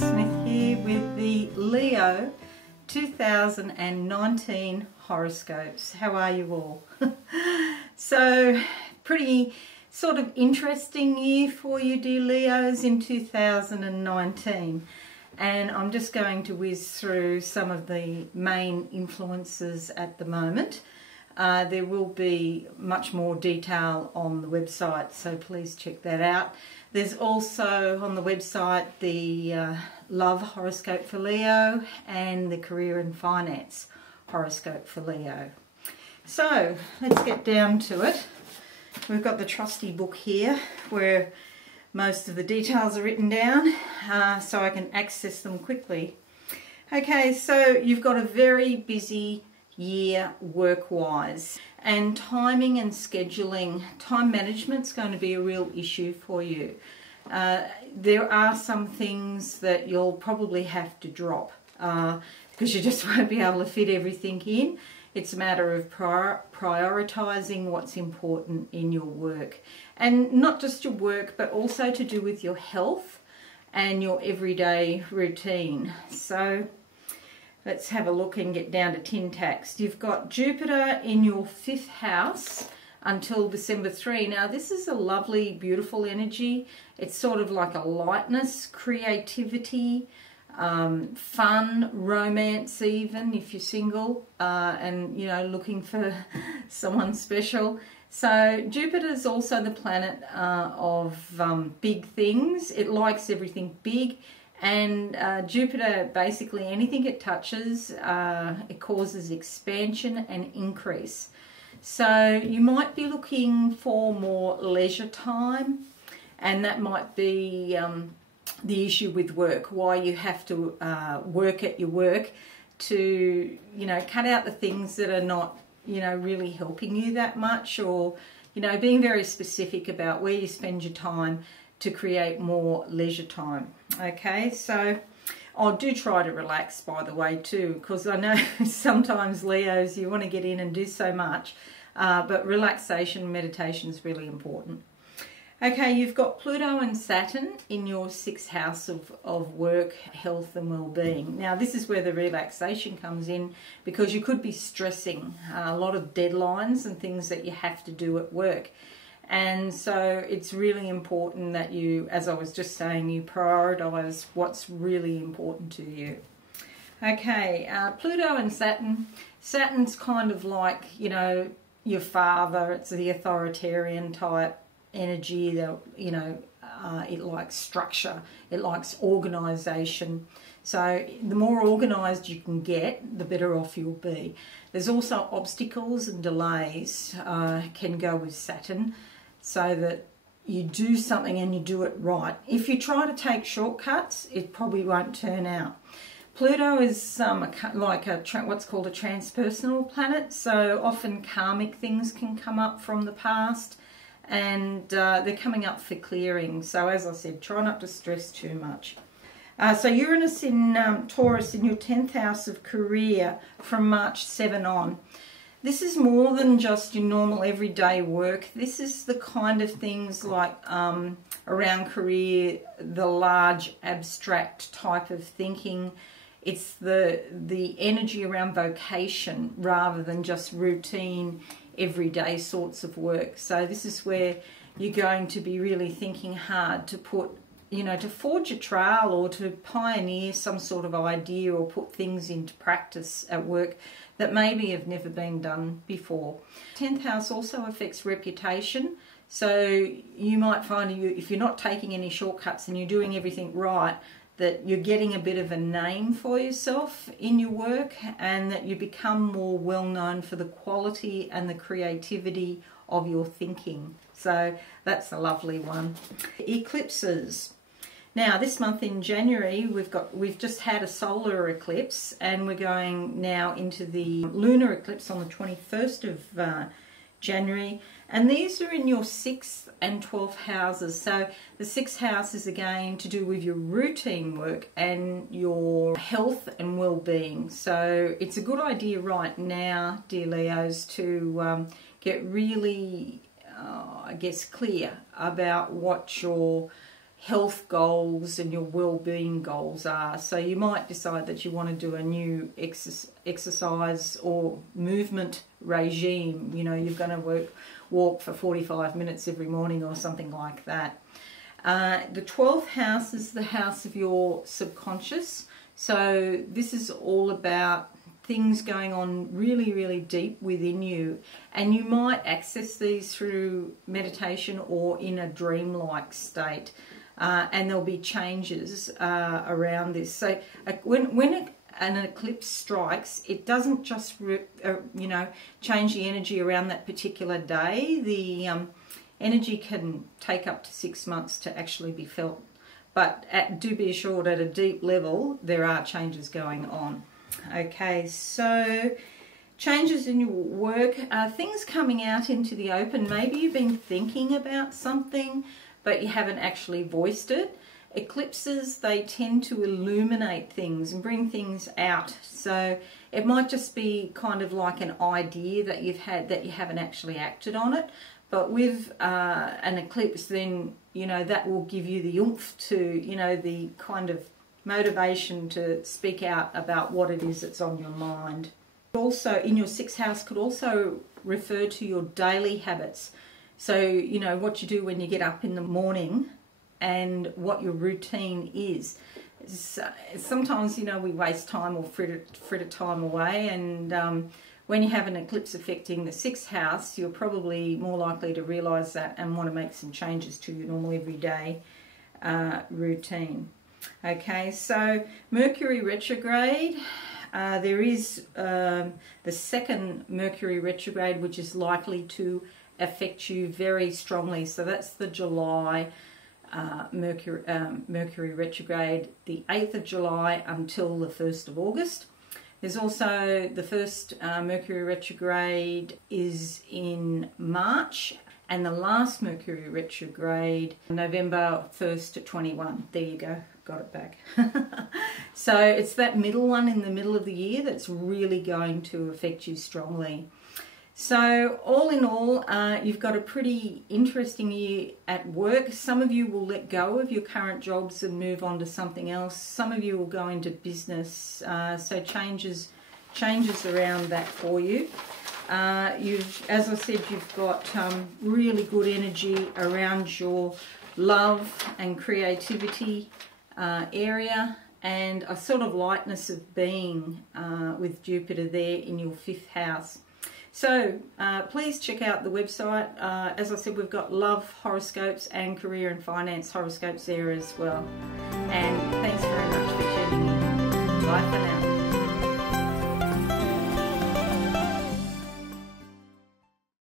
Smith here with the Leo 2019 horoscopes. How are you all? So, pretty sort of interesting year for you, dear Leos, in 2019. And I'm just going to whiz through some of the main influences at the moment. There will be much more detail on the website, so please check that out. There's also on the website the love horoscope for Leo and the career and finance horoscope for Leo. So let's get down to it. We've got the trusty book here where most of the details are written down so I can access them quickly. Okay, so you've got a very busy year work-wise, and timing and scheduling, time management's going to be a real issue for you. There are some things that you'll probably have to drop because you just won't be able to fit everything in. It's a matter of prioritizing what's important in your work, and not just your work but also to do with your health and your everyday routine. So let's have a look and get down to tin tacks. You've got Jupiter in your 5th house until December 3. Now this is a lovely, beautiful energy. It's sort of like a lightness, creativity, fun, romance even if you're single and looking for someone special. So Jupiter's also the planet of big things. It likes everything big. And Jupiter, basically anything it touches, it causes expansion and increase. So you might be looking for more leisure time, and that might be the issue with work, why you have to work at your work to, cut out the things that are not, really helping you that much, or, being very specific about where you spend your time to create more leisure time. Okay, so I do try to relax, by the way, too, because I know sometimes Leos, you want to get in and do so much, but relaxation, meditation is really important. Okay, you've got Pluto and Saturn in your 6th house of work, health and well-being. Now this is where the relaxation comes in, because you could be stressing a lot of deadlines and things that you have to do at work. And so it's really important that you, as I was just saying, you prioritise what's really important to you. Okay, Pluto and Saturn. Saturn's kind of like, your father. It's the authoritarian type energy that, it likes structure. It likes organisation. So the more organised you can get, the better off you'll be. There's also obstacles and delays can go with Saturn, so that you do something and you do it right. If you try to take shortcuts, it probably won't turn out. Pluto is like what's called a transpersonal planet, so often karmic things can come up from the past, and they're coming up for clearing. So as I said, try not to stress too much. So Uranus in Taurus in your 10th house of career from March 7 on. This is more than just your normal everyday work. This is the kind of things like around career, the large abstract type of thinking. It's the energy around vocation rather than just routine everyday sorts of work. So this is where you're going to be really thinking hard to put, to forge a trail or to pioneer some sort of idea or put things into practice at work that maybe have never been done before. 10th house also affects reputation, so you might find if you're not taking any shortcuts and you're doing everything right, that you're getting a bit of a name for yourself in your work, and that you become more well known for the quality and the creativity of your thinking. So that's a lovely one. Eclipses. Now this month in January we've just had a solar eclipse, and we're going now into the lunar eclipse on the 21st of January, and these are in your 6th and 12th houses. So the 6th house is again to do with your routine work and your health and well-being. So it's a good idea right now, dear Leos, to get really I guess clear about what your health goals and your well-being goals are. So you might decide that you want to do a new exercise or movement regime. You know, you're going to walk for 45 minutes every morning or something like that. The 12th house is the house of your subconscious. So this is all about things going on really, really deep within you. And you might access these through meditation or in a dreamlike state. And there'll be changes around this. So when an eclipse strikes, it doesn't just change the energy around that particular day. The energy can take up to 6 months to actually be felt. But do be assured, at a deep level, there are changes going on. Okay, so changes in your work, things coming out into the open. Maybe you've been thinking about something, but you haven't actually voiced it. Eclipses, they tend to illuminate things and bring things out. So it might just be kind of like an idea that you've had that you haven't actually acted on it. But with an eclipse, then, you know, that will give you the oomph to, you know, the kind of motivation to speak out about what it is that's on your mind. Also, in your 6th house could also refer to your daily habits. So, you know, what you do when you get up in the morning and what your routine is. Sometimes, you know, we waste time or fritter time away, and when you have an eclipse affecting the 6th house, you're probably more likely to realise that and want to make some changes to your normal everyday routine. Okay, so Mercury retrograde, there is the 2nd Mercury retrograde, which is likely to affect you very strongly. So that's the July Mercury retrograde, the 8th of July until the 1st of August. There's also the 1st Mercury retrograde is in March, and the last Mercury retrograde, November 1st to 21. There you go, got it back. So it's that middle one in the middle of the year that's really going to affect you strongly. So all in all, you've got a pretty interesting year at work. Some of you will let go of your current jobs and move on to something else. Some of you will go into business, so changes around that for you. As I said, you've got really good energy around your love and creativity area, and a sort of lightness of being with Jupiter there in your 5th house. So please check out the website. As I said, we've got love horoscopes and career and finance horoscopes there as well. And thanks very much for tuning in. Bye for now.